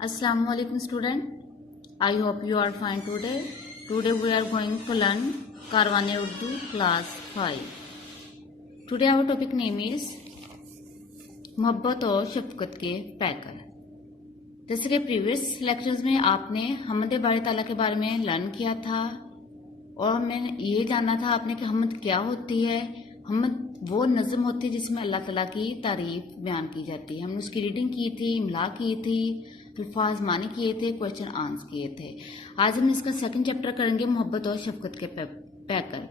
Assalamualaikum student. I hope you are fine today. Today we are going to learn Karwane Urdu class 5. Today our topic name is मोहब्बत और शफकत के पैकर। जैसे कि previous lectures में आपने हमद बारी ताला के बारे में लर्न किया था और हमें ये जानना था आपने कि हमद क्या होती है। हमद वो नज़म होती है जिसमें अल्लाह ताला की तारीफ बयान की जाती है। हमने उसकी रीडिंग की थी, इमला की थी, अल्फाज माने किए थे, क्वेश्चन आंसर किए थे। आज हम इसका सेकंड चैप्टर करेंगे मोहब्बत और शफकत के पैकर।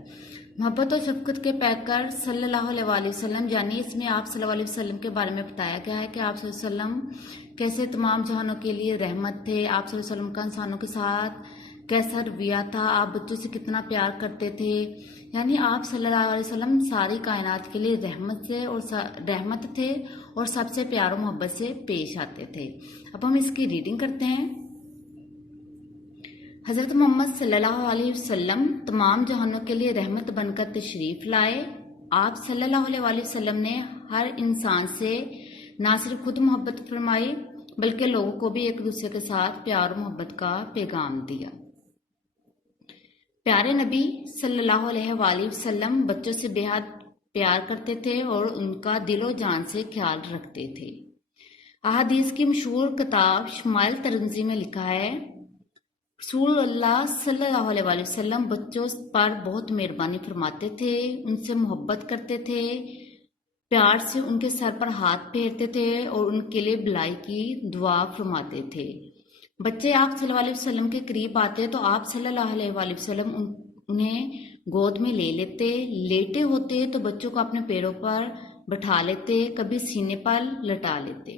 मोहब्बत और शफकत के पैकर सल्लल्लाहु अलैहि वसल्लम, यानी इसमें आप सल्लल्लाहु अलैहि वसल्लम के बारे में बताया गया है कि आप सल्लल्लाहु अलैहि वसल्लम कैसे तमाम जहानों के लिए रहमत थे। आप सल्लल्लाहु अलैहि वसल्लम का इंसानों के साथ कैसा रवैया था, आप बच्चों से कितना प्यार करते थे। यानी आप सल्लल्लाहु अलैहि वसल्लम सारी कायनात के लिए रहमत थे और सबसे प्यार और मोहब्बत से पेश आते थे। अब हम इसकी रीडिंग करते हैं। हजरत मोहम्मद सल्लल्लाहु अलैहि वसल्लम तमाम जहानों के लिए रहमत बनकर तशरीफ लाए। आप सल्लल्लाहु अलैहि वसल्लम ने हर इंसान से ना सिर्फ खुद मोहब्बत फरमाई बल्कि लोगों को भी एक दूसरे के साथ प्यार और मोहब्बत का पैगाम दिया। प्यारे नबी सल्लल्लाहु अलैहि वसल्लम बच्चों से बेहद प्यार करते थे और उनका दिलो जान से ख्याल रखते थे। अहादीस की मशहूर किताब शमाइल तिरमिज़ी में लिखा है, रसूलुल्लाह सल्लल्लाहु अलैहि वसल्लम बच्चों पर बहुत मेहरबानी फरमाते थे, उनसे मोहब्बत करते थे, प्यार से उनके सर पर हाथ फेरते थे और उनके लिए भलाई की दुआ फरमाते थे। बच्चे आप सल्लल्लाहु अलैहि वसल्लम के करीब आते तो आप सल्लल्लाहु अलैहि वसल्लम उन्हें गोद में ले लेते। लेटे होते तो बच्चों को अपने पैरों पर बैठा लेते, कभी सीने पर लटा लेते।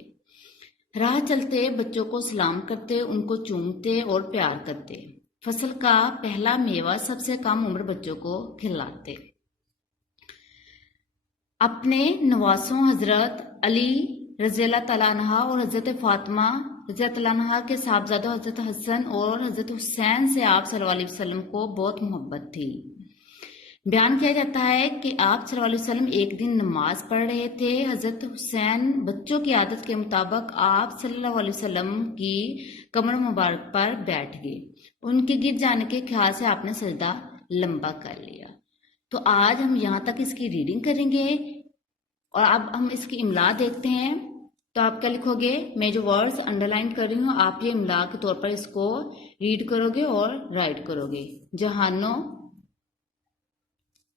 राह चलते बच्चों को सलाम करते, उनको चूमते और प्यार करते। फसल का पहला मेवा सबसे कम उम्र बच्चों को खिलाते। अपने नवासों हजरत अली रज़ियल्लाहु तआला अन्हा और हजरत फातिमा रज़ियल्लाहु तआला अन्हा के साहबजादों हजरत हसन और हजरत हुसैन से आप सल्लल्लाहु अलैहि वसल्लम को बहुत मोहब्बत थी। बयान किया जाता है कि आप सल्लल्लाहु अलैहि वसल्लम एक दिन नमाज पढ़ रहे थे। हजरत हुसैन बच्चों की आदत के मुताबिक आप सल्लल्लाहु अलैहि वसल्लम की कमर मुबारक पर बैठ गए। उनके गिर जाने के ख्याल से आपने सजदा लंबा कर लिया। तो आज हम यहाँ तक इसकी रीडिंग करेंगे और अब हम इसकी इमला देखते हैं। तो आप क्या लिखोगे, मैं जो वर्ड्स अंडरलाइन कर रही हूँ आप ये इमला के तौर पर इसको रीड करोगे और राइट करोगे। जहानो,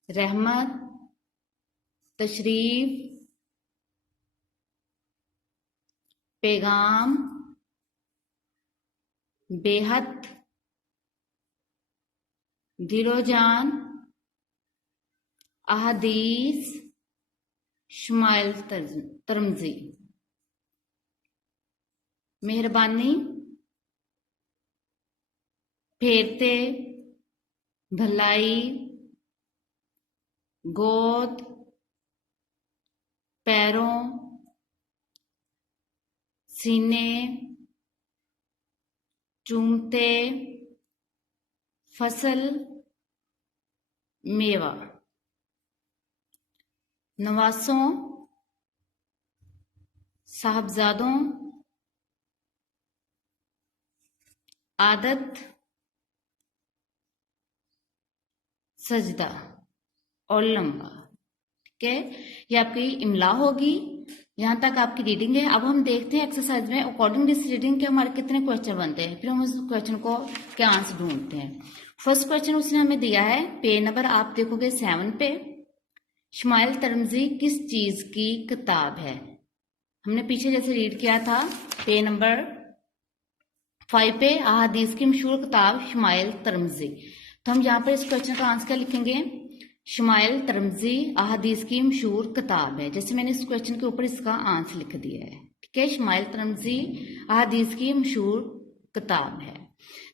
रहमत, तशरीफ, पैगाम, बेहद, दिलोजान, अहादीस, शमाइल तिरमिज़ी। मेहरबानी, फेरते, भलाई, गोद, पैरों, सीने, चूमते, फसल, मेवा। नवासों, साहबजादों, आदत, सजदा और लंबा। ठीक है, ये आपकी इमला होगी। यहाँ तक आपकी रीडिंग है। अब हम देखते हैं एक्सरसाइज में अकॉर्डिंग दिस रीडिंग के हमारे कितने क्वेश्चन बनते हैं, फिर हम उस क्वेश्चन को क्या आंसर ढूंढते हैं। फर्स्ट क्वेश्चन उसने हमें दिया है, पेज नंबर आप देखोगे 7 पे, शमाइल तिरमिज़ी किस चीज की किताब है। हमने पीछे जैसे रीड किया था पेज नंबर 5 पे, अहादीस की मशहूर किताब शमाइल तिरमिज़ी। तो हम यहाँ पर इस क्वेश्चन का आंसर क्या लिखेंगे, शमाइल तिरमिज़ी अहादीस की मशहूर किताब है। जैसे मैंने इस क्वेश्चन के ऊपर इसका आंसर लिख दिया है। ठीक है, शमाइल तिरमिज़ी अहादीस की मशहूर किताब है।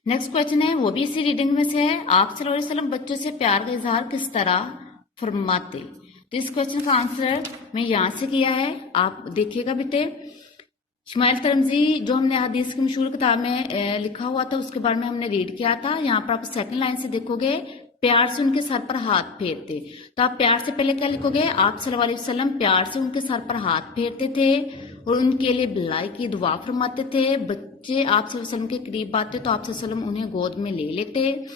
नेक्स्ट क्वेश्चन है, वो भी इसी रीडिंग में से है, आप सल्लल्लाहु अलैहि वसल्लम बच्चों से प्यार का इजहार किस तरह फरमाते। तो इस क्वेश्चन का आंसर मैं यहाँ से किया है, आप देखिएगा बेटे। शमाइल तिरमिज़ी जो हमने हदीस की मशहूर किताब में लिखा हुआ था उसके बारे में हमने रीड किया था। यहाँ पर आप सेकंड लाइन से देखोगे, प्यार से उनके सर पर हाथ फेरते। तो आप प्यार से पहले क्या लिखोगे, आप सल्लल्लाहु अलैहि वसल्लम प्यार से उनके सर पर हाथ फेरते थे और उनके लिए भलाई की दुआ फरमाते थे। बच्चे आप सल्लल्लाहु अलैहि वसल्लम के करीब आते तो आप सल्लल्लाहु अलैहि वसल्लम उन्हें गोद में ले लेते,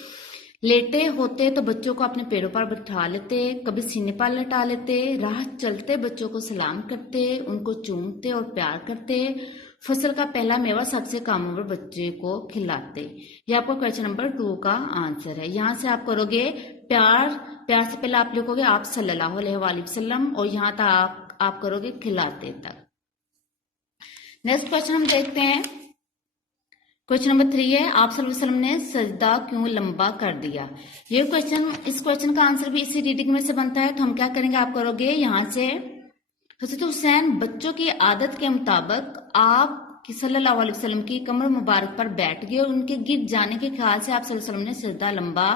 लेटे होते तो बच्चों को अपने पैरों पर बिठा लेते, कभी सीने पर लटा लेते, राह चलते बच्चों को सलाम करते, उनको चूमते और प्यार करते, फसल का पहला मेवा सबसे कम उम्र बच्चे को खिलाते। ये आपका क्वेश्चन नंबर 2 का आंसर है। यहाँ से आप करोगे प्यार, प्यार से पहले आप लिखोगे आप सल्लल्लाहु अलैहि वसल्लम और यहाँ तक आप करोगे खिलाते तक। नेक्स्ट क्वेश्चन हम देखते हैं। क्वेश्चन नंबर 3 है आप सल्लल्लाहु अलैहि वसल्लम ने सजदा क्यों लंबा कर दिया। ये क्वेश्चन, इस क्वेश्चन का आंसर भी इसी रीडिंग में से बनता है। तो हम क्या करेंगे, आप करोगे यहाँ से हज़रत हुसैन बच्चों की आदत के मुताबिक आप सल्लल्लाहु अलैहि वसल्लम की कमर मुबारक पर बैठ गए और उनके गिर जाने के ख्याल से आप सल्लल्लाहु अलैहि वसल्लम ने सजदा लंबा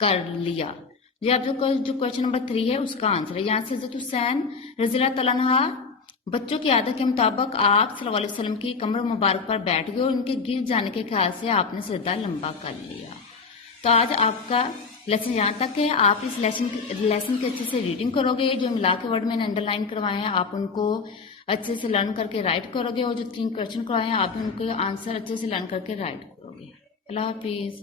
कर लिया। ये आप जो क्वेश्चन नंबर 3 है उसका आंसर है। यहाँ से हज़रत हुसैन रज़ियल्लाहु तआला अन्हा बच्चों की आदत के मुताबिक आप सल्लल्लाहु अलैहि वसल्लम की कमर मुबारक पर बैठ गए और उनके गिर जाने के ख्याल से आपने सजदा लंबा कर लिया। तो आज आपका लेसन यहाँ तक है। आप इस लेसन के अच्छे से रीडिंग करोगे, जो मिला के वर्ड मैंने अंडरलाइन करवाए हैं आप उनको अच्छे से लर्न करके राइट करोगे और जो 3 क्वेश्चन करवाए हैं आप उनके आंसर अच्छे से लर्न करके राइट करोगे। अल्लाह हाफिज।